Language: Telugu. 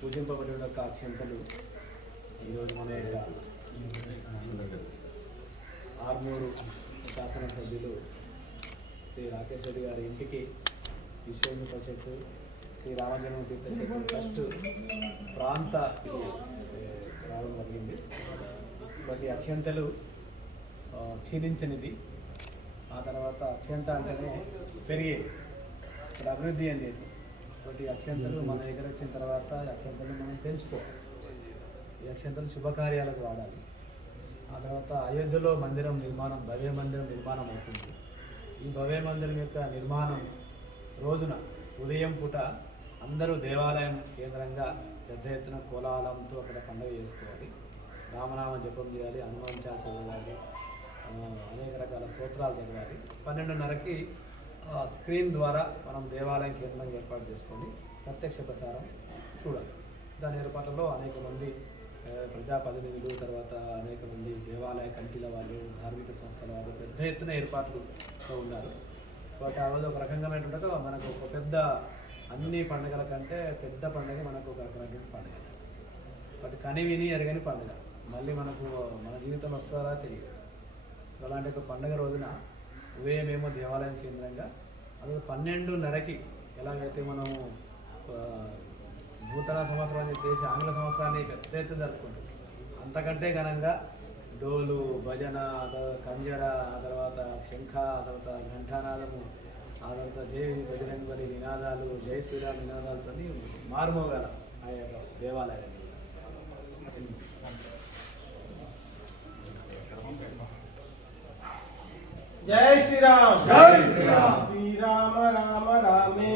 పూజింపబడిన యొక్క అక్షంతలు ఈరోజు మన యొక్క ఆర్మూరు శాసనసభ్యులు శ్రీ రాకేష్ రెడ్డి గారి ఇంటికి విశ్వేంద్ర పరిషత్తు శ్రీ రామజన్మ తీర్థక్షేత్రం ట్రస్ట్ ప్రాంత రావడం జరిగింది. బట్టి అక్షంతలు క్షీణించనిది. ఆ తర్వాత అక్షంత అంటేనే పెరిగేది. అభివృద్ధి అనేది ఒకటి అక్షంతలు మన దగ్గర వచ్చిన తర్వాత అక్షంతలు మనం పెంచుకోవాలి. ఈ అక్షంతలు శుభకార్యాలకు వాడాలి. ఆ తర్వాత అయోధ్యలో మందిరం నిర్మాణం భవ్య మందిరం నిర్మాణం అవుతుంది. ఈ భవ్య మందిరం యొక్క నిర్మాణం రోజున ఉదయం పూట అందరూ దేవాలయం కేంద్రంగా పెద్ద ఎత్తున కోలాహలంతో అక్కడ పండుగ చేసుకోవాలి. రామనామ జపం చేయాలి హనుమాన్ చాలీస చదవాలి అనేక రకాల స్తోత్రాలు చదవాలి. పన్నెండున్నరకి స్క్రీన్ ద్వారా మనం దేవాలయం కేంద్రంగా ఏర్పాటు చేసుకొని ప్రత్యక్ష ప్రసారం చూడాలి. దాని ఏర్పాట్లలో అనేక మంది ప్రజాప్రతినిధులు తర్వాత అనేక మంది దేవాలయ కమిటీల వాళ్ళు ధార్మిక సంస్థల వాళ్ళు పెద్ద ఎత్తున ఏర్పాట్లు ఉన్నారు. కాబట్టి ఆ రోజు ఒక రకంగా మనకు ఒక పెద్ద అన్ని పండుగల కంటే పెద్ద పండుగ మనకు ఒక రకమైనటువంటి పండుగ. బట్ కని విని ఎరగని పండుగ. మళ్ళీ మనకు మన జీవితం వస్తారా తెలియదు. అలాంటి ఒక పండుగ రోజున ఉదయమేమో దేవాలయం కేంద్రంగా. అది పన్నెండున్నరకి ఎలాగైతే మనము నూతన సంవత్సరం అని చెప్పేసి ఆంగ్ల సంవత్సరాన్ని పెద్ద ఎత్తున జరుపుకుంటాం. అంతకంటే ఘనంగా డోలు భజన ఆ తర్వాత కంజర ఆ తర్వాత శంఖ ఆ తర్వాత ఘంటానాదము ఆ తర్వాత జై బజరంగ్ నినాదాలు జై శ్రీరామ్ నినాదాలతో మారుమోగల ఆ యొక్క దేవాలయాన్ని జై శ్రీరామ్ జై శ్రీరామ్. శ్రీరామ రామ రామే